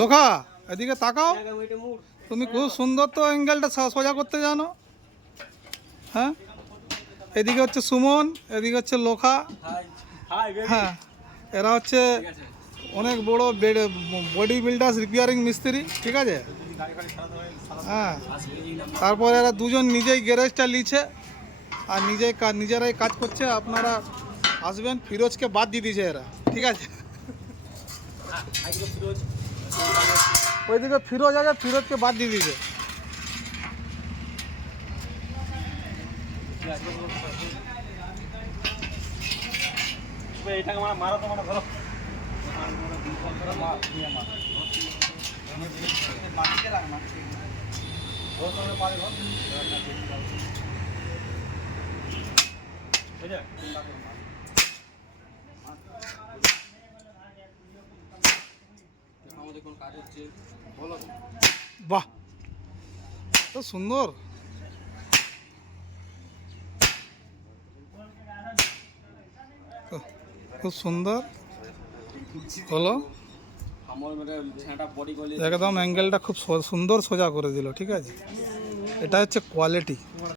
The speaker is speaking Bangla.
লোখা এদিকে তাকাও, তুমি খুব সুন্দর তো অ্যাঙ্গেলটা সোজা করতে জানো। হ্যাঁ, এদিকে হচ্ছে সুমন, এদিকে হচ্ছে লোখা। হ্যাঁ, এরা হচ্ছে অনেক বড় বডি বিল্ডার্স রিপেয়ারিং মিস্ত্রি, ঠিক আছে। হ্যাঁ, তারপর এরা দুজন নিজেই গ্যারেজটা নিচ্ছে আর নিজেরাই কাজ করছে। আপনারা আসবেন, ফিরোজকে বাদ দিয়ে দিয়েছে এরা, ঠিক আছে। ওইদিকে ফিরোজ আছে, ফিরোজকে বাদ দিয়ে দিয়েছে। বাহ, তো সুন্দর। খুব সুন্দর হলো, একদম অ্যাঙ্গেলটা খুব সুন্দর সোজা করে দিল, ঠিক আছে। এটা হচ্ছে কোয়ালিটি।